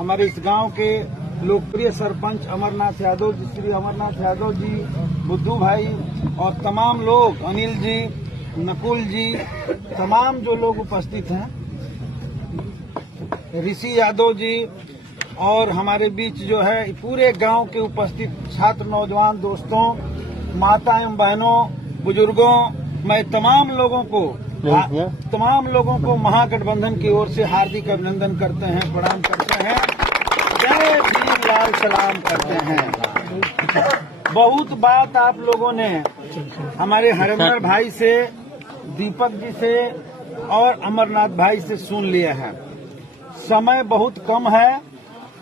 हमारे इस गांव के लोकप्रिय सरपंच अमरनाथ यादव जी, श्री अमरनाथ यादव जी, बुद्धू भाई और तमाम लोग, अनिल जी, नकुल जी, तमाम जो लोग उपस्थित हैं, ऋषि यादव जी, और हमारे बीच जो है पूरे गांव के उपस्थित छात्र, नौजवान दोस्तों, माता एवं बहनों, बुजुर्गों, मैं तमाम लोगों को महागठबंधन की ओर से हार्दिक अभिनंदन करते हैं, प्रणाम करते हैं, जय भीम लाल सलाम करते हैं। बहुत बात आप लोगों ने हमारे हरिंदर भाई से, दीपक जी से और अमरनाथ भाई से सुन लिया है। समय बहुत कम है।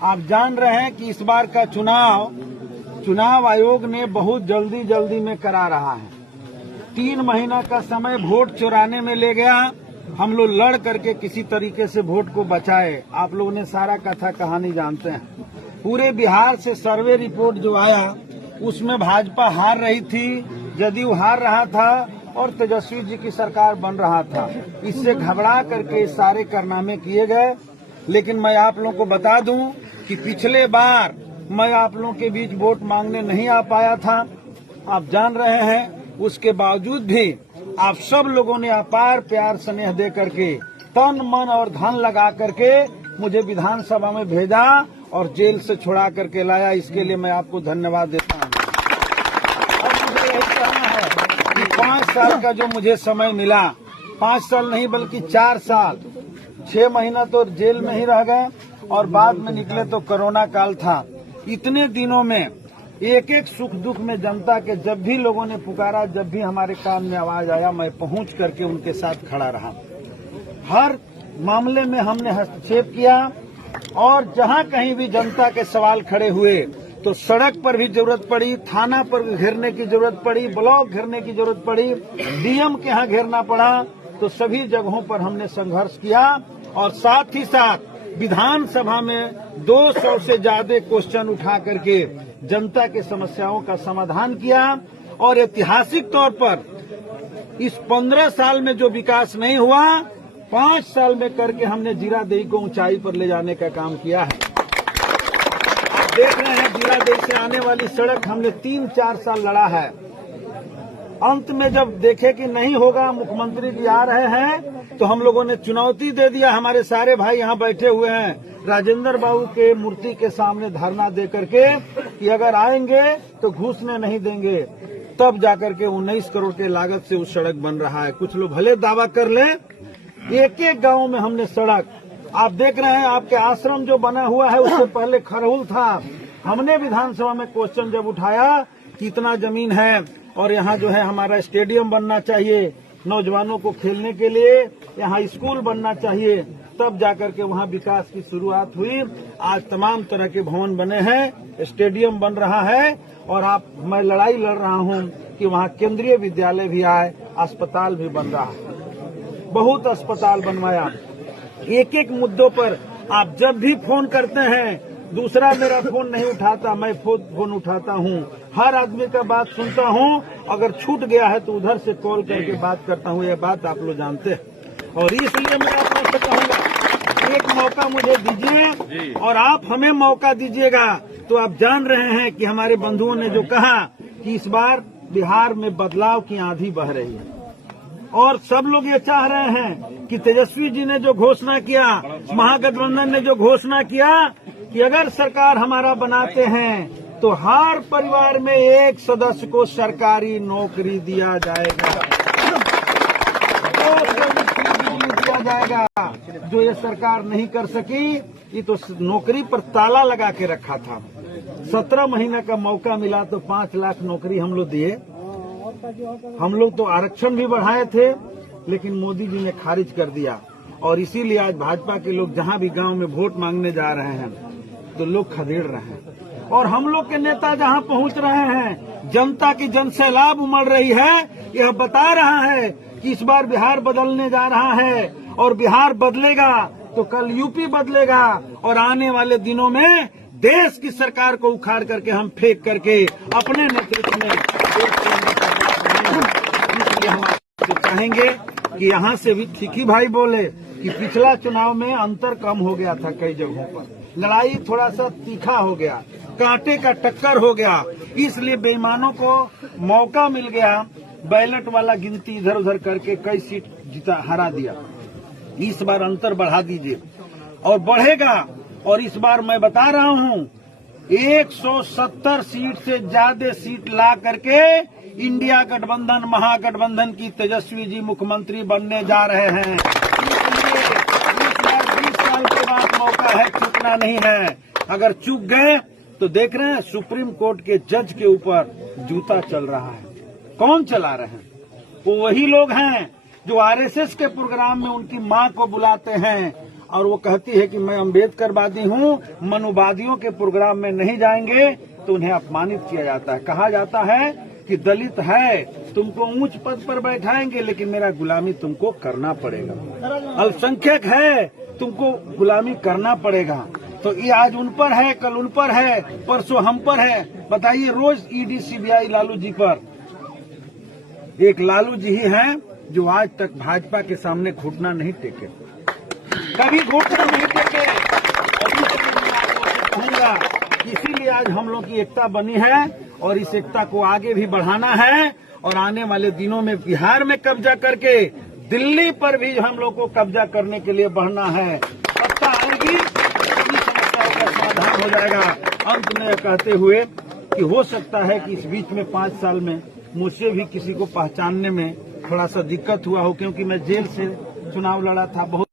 आप जान रहे हैं कि इस बार का चुनाव आयोग ने बहुत जल्दी में करा रहा है। 3 महीना का समय वोट चुराने में ले गया। हम लोग लड़ करके किसी तरीके से वोट को बचाए। आप लोगों ने सारा कथा कहानी जानते हैं। पूरे बिहार से सर्वे रिपोर्ट जो आया उसमें भाजपा हार रही थी, जदयू हार रहा था और तेजस्वी जी की सरकार बन रहा था। इससे घबरा करके सारे कारनामे किए गए। लेकिन मैं आप लोगों को बता दूं कि पिछले बार मैं आप लोगों के बीच वोट मांगने नहीं आ पाया था। आप जान रहे हैं, उसके बावजूद भी आप सब लोगों ने अपार प्यार स्नेह दे करके, तन मन और धन लगा करके मुझे विधानसभा में भेजा और जेल से छुड़ा करके लाया। इसके लिए मैं आपको धन्यवाद देता हूँ। अब मुझे यही कहना है कि 5 साल का जो मुझे समय मिला, 5 साल नहीं बल्कि 4 साल, 6 महीना तो जेल में ही रह गए और बाद में निकले तो कोरोना काल था। इतने दिनों में एक सुख दुख में जनता के जब भी लोगों ने पुकारा, जब भी हमारे कान में आवाज आया, मैं पहुंच करके उनके साथ खड़ा रहा। हर मामले में हमने हस्तक्षेप किया और जहां कहीं भी जनता के सवाल खड़े हुए तो सड़क पर भी जरूरत पड़ी, थाना पर भी घेरने की जरूरत पड़ी, ब्लॉक घेरने की जरूरत पड़ी, डीएम के यहाँ घेरना पड़ा, तो सभी जगहों पर हमने संघर्ष किया और साथ ही साथ विधानसभा में 200 से ज्यादा क्वेश्चन उठा करके जनता के समस्याओं का समाधान किया। और ऐतिहासिक तौर पर इस 15 साल में जो विकास नहीं हुआ, 5 साल में करके हमने जीरादेई को ऊंचाई पर ले जाने का काम किया है। आप देख रहे हैं, जीरादेई से आने वाली सड़क हमने 3-4 साल लड़ा है। अंत में जब देखे कि नहीं होगा, मुख्यमंत्री जी आ रहे हैं, तो हम लोगों ने चुनौती दे दिया। हमारे सारे भाई यहाँ बैठे हुए हैं, राजेंद्र बाबू के मूर्ति के सामने धरना दे करके कि अगर आएंगे तो घुसने नहीं देंगे। तब जाकर के 19 करोड़ के लागत से उस सड़क बन रहा है। कुछ लोग भले दावा कर ले, एक गांव में हमने सड़क, आप देख रहे हैं, आपके आश्रम जो बना हुआ है उससे पहले खरहुल था। हमने विधानसभा में क्वेश्चन जब उठाया कि इतना जमीन है और यहाँ जो है हमारा स्टेडियम बनना चाहिए, नौजवानों को खेलने के लिए यहाँ स्कूल बनना चाहिए, तब जाकर के वहाँ विकास की शुरुआत हुई। आज तमाम तरह के भवन बने हैं, स्टेडियम बन रहा है और मैं लड़ाई लड़ रहा हूँ कि वहाँ केंद्रीय विद्यालय भी आए, अस्पताल भी बन रहा है। बहुत अस्पताल बनवाया। एक मुद्दों पर आप जब भी फोन करते हैं, दूसरा मेरा फोन नहीं उठाता, मैं फोन उठाता हूँ, हर आदमी का बात सुनता हूँ। अगर छूट गया है तो उधर से कॉल करके बात करता हूँ। यह बात आप लोग जानते हैं और इसलिए मैं आप लोग से कहूँगा, एक मौका मुझे दीजिए और आप हमें मौका दीजिएगा। तो आप जान रहे हैं कि हमारे बंधुओं ने जो कहा कि इस बार बिहार में बदलाव की आंधी बह रही है और सब लोग ये चाह रहे हैं कि तेजस्वी जी ने जो घोषणा किया, महागठबंधन ने जो घोषणा किया कि अगर सरकार हमारा बनाते हैं तो हर परिवार में एक सदस्य को सरकारी नौकरी दिया जाएगा, दिया जाएगा। जो ये सरकार नहीं कर सकी, ये तो नौकरी पर ताला लगा के रखा था। 17 महीने का मौका मिला तो 5 लाख नौकरी हम लोग दिए। हम लोग तो आरक्षण भी बढ़ाए थे, लेकिन मोदी जी ने खारिज कर दिया। और इसीलिए आज भाजपा के लोग जहां भी गांव में वोट मांगने जा रहे हैं तो लोग खदेड़ रहे हैं और हम लोग के नेता जहां पहुंच रहे हैं, जनता की जनसैलाब उमड़ रही है। यह बता रहा है कि इस बार बिहार बदलने जा रहा है और बिहार बदलेगा तो कल यूपी बदलेगा और आने वाले दिनों में देश की सरकार को उखाड़ करके हम फेंक करके अपने नेतृत्व में इसलिए हम आपसे चाहेंगे कि यहाँ से भी ठीक ही भाई बोले कि पिछला चुनाव में अंतर कम हो गया था, कई जगहों पर लड़ाई थोड़ा सा तीखा हो गया, कांटे का टक्कर हो गया, इसलिए बेईमानों को मौका मिल गया बैलेट वाला गिनती इधर उधर करके कई सीट जीता हरा दिया। इस बार अंतर बढ़ा दीजिए और बढ़ेगा। और इस बार मैं बता रहा हूं 170 सीट से ज्यादा सीट ला करके इंडिया गठबंधन महागठबंधन की तेजस्वी जी मुख्यमंत्री बनने जा रहे हैं। इसलिए इस बार 20 साल के बाद मौका है, चूकना नहीं है। अगर चूक गए तो देख रहे हैं सुप्रीम कोर्ट के जज के ऊपर जूता चल रहा है। कौन चला रहे हैं? वो वही लोग हैं जो आरएसएस के प्रोग्राम में उनकी मां को बुलाते हैं और वो कहती है कि मैं अम्बेडकरवादी हूं, मनुवादियों के प्रोग्राम में नहीं जाएंगे तो उन्हें अपमानित किया जाता है। कहा जाता है कि दलित है, तुमको ऊंच पद पर बैठाएंगे लेकिन मेरा गुलामी तुमको करना पड़ेगा। अल्पसंख्यक है, तुमको गुलामी करना पड़ेगा। तो ये आज उन पर है, कल उन पर है, परसों हम पर है। बताइए, रोज ईडी सीबीआई लालू जी पर। एक लालू जी ही हैं जो आज तक भाजपा के सामने घुटना नहीं टेके, कभी घुटना नहीं टेके। इसीलिए आज हम लोग की एकता बनी है और इस एकता को आगे भी बढ़ाना है और आने वाले दिनों में बिहार में कब्जा करके दिल्ली पर भी हम लोग को कब्जा करने के लिए बढ़ना है। सत्ता आएगी, सभी समस्याओं का समाधान हो जाएगा। अंत में कहते हुए कि हो सकता है कि इस बीच में 5 साल में मुझसे भी किसी को पहचानने में थोड़ा सा दिक्कत हुआ हो, क्योंकि मैं जेल से चुनाव लड़ा था। बहुत